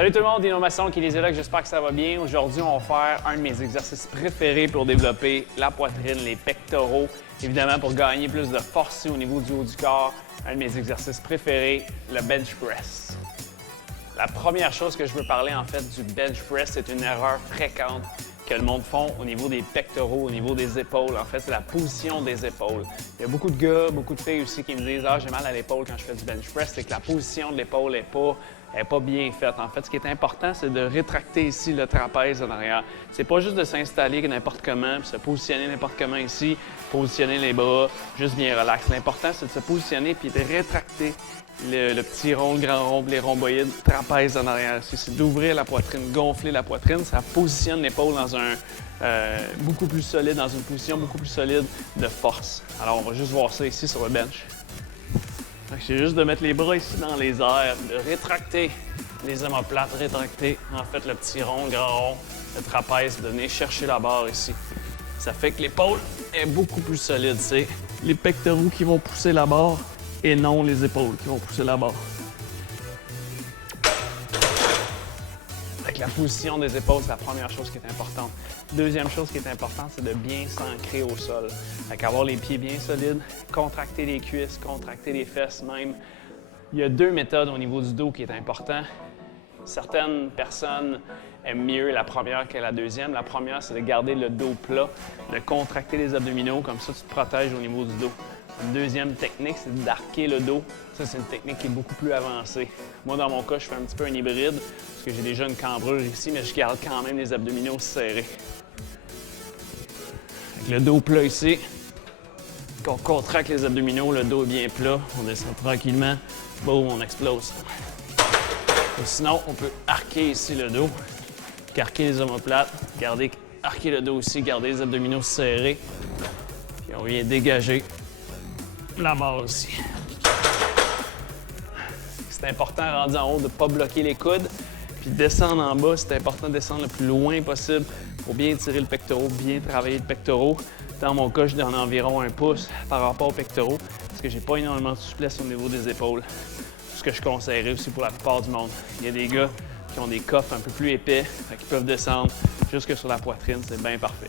Salut tout le monde, Dino Masson qui est là, j'espère que ça va bien. Aujourd'hui, on va faire un de mes exercices préférés pour développer la poitrine, les pectoraux. Évidemment, pour gagner plus de force au niveau du haut du corps, un de mes exercices préférés, le bench press. La première chose que je veux parler en fait du bench press, c'est une erreur fréquente que le monde font au niveau des pectoraux, au niveau des épaules. En fait, c'est la position des épaules. Il y a beaucoup de gars, beaucoup de filles aussi qui me disent « Ah, j'ai mal à l'épaule quand je fais du bench press », c'est que la position de l'épaule n'est pas bien faite. En fait, ce qui est important, c'est de rétracter ici le trapèze en arrière. C'est pas juste de s'installer n'importe comment, puis se positionner n'importe comment ici, positionner les bras, juste bien relax. L'important, c'est de se positionner puis de rétracter le petit rond, le grand rond, les rhomboïdes, trapèze en arrière. C'est d'ouvrir la poitrine, gonfler la poitrine. Ça positionne l'épaule dans un beaucoup plus solide, dans une position beaucoup plus solide de force. Alors, on va juste voir ça ici sur le bench. C'est juste de mettre les bras ici dans les airs, de rétracter les omoplates, rétracter en fait le petit rond, le grand rond, le trapèze, de venir chercher la barre ici. Ça fait que l'épaule est beaucoup plus solide. C'est les pectoraux qui vont pousser la barre et non les épaules qui vont pousser la barre. Avec la position des épaules, c'est la première chose qui est importante. Deuxième chose qui est importante, c'est de bien s'ancrer au sol. Avec avoir les pieds bien solides, contracter les cuisses, contracter les fesses même. Il y a deux méthodes au niveau du dos qui est important. Certaines personnes aiment mieux la première que la deuxième. La première, c'est de garder le dos plat, de contracter les abdominaux, comme ça tu te protèges au niveau du dos. Une deuxième technique, c'est d'arquer le dos. Ça, c'est une technique qui est beaucoup plus avancée. Moi, dans mon cas, je fais un petit peu un hybride, parce que j'ai déjà une cambrure ici, mais je garde quand même les abdominaux serrés. Avec le dos plat ici, quand on contracte les abdominaux, le dos est bien plat, on descend tranquillement, boum, on explose. Et sinon, on peut arquer ici le dos, arquer les omoplates, arquer le dos aussi, garder les abdominaux serrés, puis on vient dégager la barre aussi. C'est important, rendu en haut, de ne pas bloquer les coudes. Puis descendre en bas, c'est important de descendre le plus loin possible pour bien tirer le pectoral, bien travailler le pectoral. Dans mon cas, je donne environ 1 pouce par rapport au pectoral parce que j'ai pas énormément de souplesse au niveau des épaules. Ce que je conseillerais aussi pour la plupart du monde. Il y a des gars qui ont des coffres un peu plus épais, qui peuvent descendre jusque sur la poitrine, c'est bien parfait.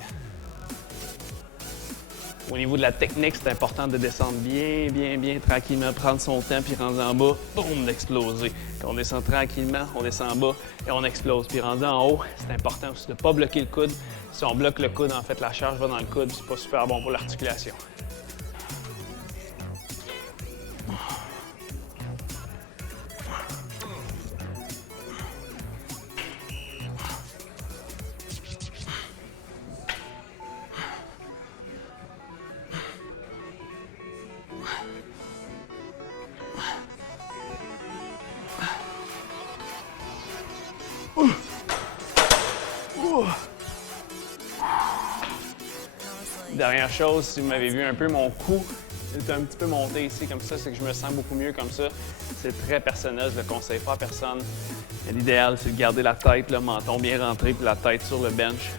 Au niveau de la technique, c'est important de descendre bien tranquillement, prendre son temps, puis rendu en bas, boum, d'exploser. Quand on descend tranquillement, on descend en bas et on explose. Puis rendu en haut, c'est important aussi de ne pas bloquer le coude. Si on bloque le coude, en fait, la charge va dans le coude, c'est pas super bon pour l'articulation. Dernière chose, si vous m'avez vu un peu, mon cou est un petit peu monté ici comme ça, c'est que je me sens beaucoup mieux comme ça. C'est très personnel, je ne le conseille pas à personne. L'idéal, c'est de garder la tête, le menton bien rentré, puis la tête sur le bench.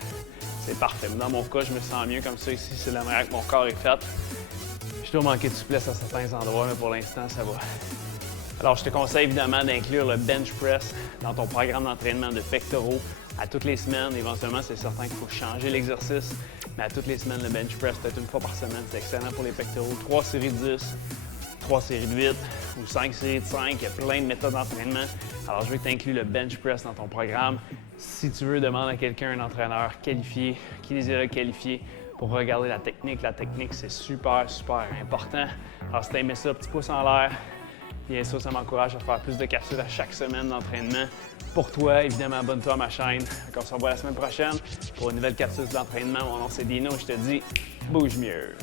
C'est parfait. Dans mon cas, je me sens mieux comme ça ici, c'est la manière que mon corps est fait. Je dois manquer de souplesse à certains endroits, mais pour l'instant, ça va. Alors, je te conseille évidemment d'inclure le bench press dans ton programme d'entraînement de pectoraux à toutes les semaines. Éventuellement, c'est certain qu'il faut changer l'exercice, mais à toutes les semaines, le bench press, peut-être une fois par semaine, c'est excellent pour les pectoraux. 3 séries de 10, 3 séries de 8 ou 5 séries de 5. Il y a plein de méthodes d'entraînement. Alors, je veux que tu inclues le bench press dans ton programme. Si tu veux, demande à quelqu'un, un entraîneur qualifié, kinésologue qualifié, pour regarder la technique. La technique, c'est super important. Alors, si tu aimé ça, petit pouce en l'air. Bien sûr, ça m'encourage à faire plus de capsules à chaque semaine d'entraînement. Pour toi, évidemment, abonne-toi à ma chaîne. On se revoit la semaine prochaine pour une nouvelle capsule d'entraînement. Mon nom, c'est Dino. Je te dis, bouge mieux.